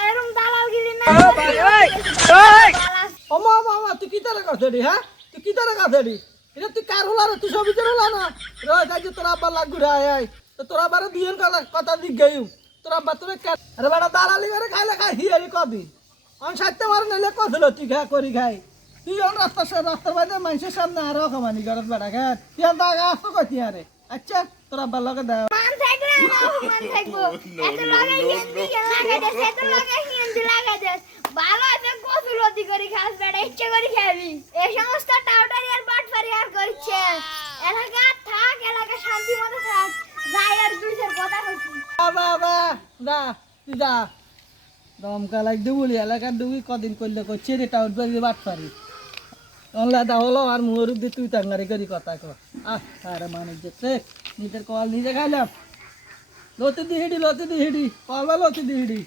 এরকম দালালগিরি না ও ভাই এই ওমা মামা তুই কি তারে কাছড়ি হ্যাঁ তুই কি তারে কাছড়ি এটা তুই কার হলা রে তুই সবই করে হলা না রে যাই যে তোর আব্বা লাগ ঘুরে আয় আয় তো তোর আব্বার দিয়েন কথা দিক গেইউ তোর আব্বা তোরে আরে বেটা দালালি করে খাইলে খাই হিয়ারি কবি আমি সাথে মার নিলে কছিল তুই খা করি খাই তুই অন রাস্তার বাইরে মানুষের সামনে আরো খামানি গরত বেটা খা তুই আর দাগা আসতো কইতি আরে আচ্ছা তোর আব্বার লগে দে মান থাকলে না মান থাকবো এত লাগে হিন্দি লাগাই দে এত লাগে হিন্দি লাগাই দে ভালো আছে কসুলতি করে খাস বেটা ইচ্ছে করে খাবি এই সমস্ত টাউটারি আর বাটফারি আর করছে এলাকা থাক এলাকা শান্তি মতো থাক যাই আর দুইটার কথা কইছি বাবা যা তুই যা দমকা লাগ দুবুলি এলাকার দুবি কদিন করলে করছে রে টাউট বাড়ি বাটফারি অনলাদা হলো আর মুহূর্ত দিয়ে তুই টাঙ্গারি করি কথা কর আরে মানুষ যেতে নিজের কল নিজে খাইলাম লতি দি হিডি কল বা লতি দি হিডি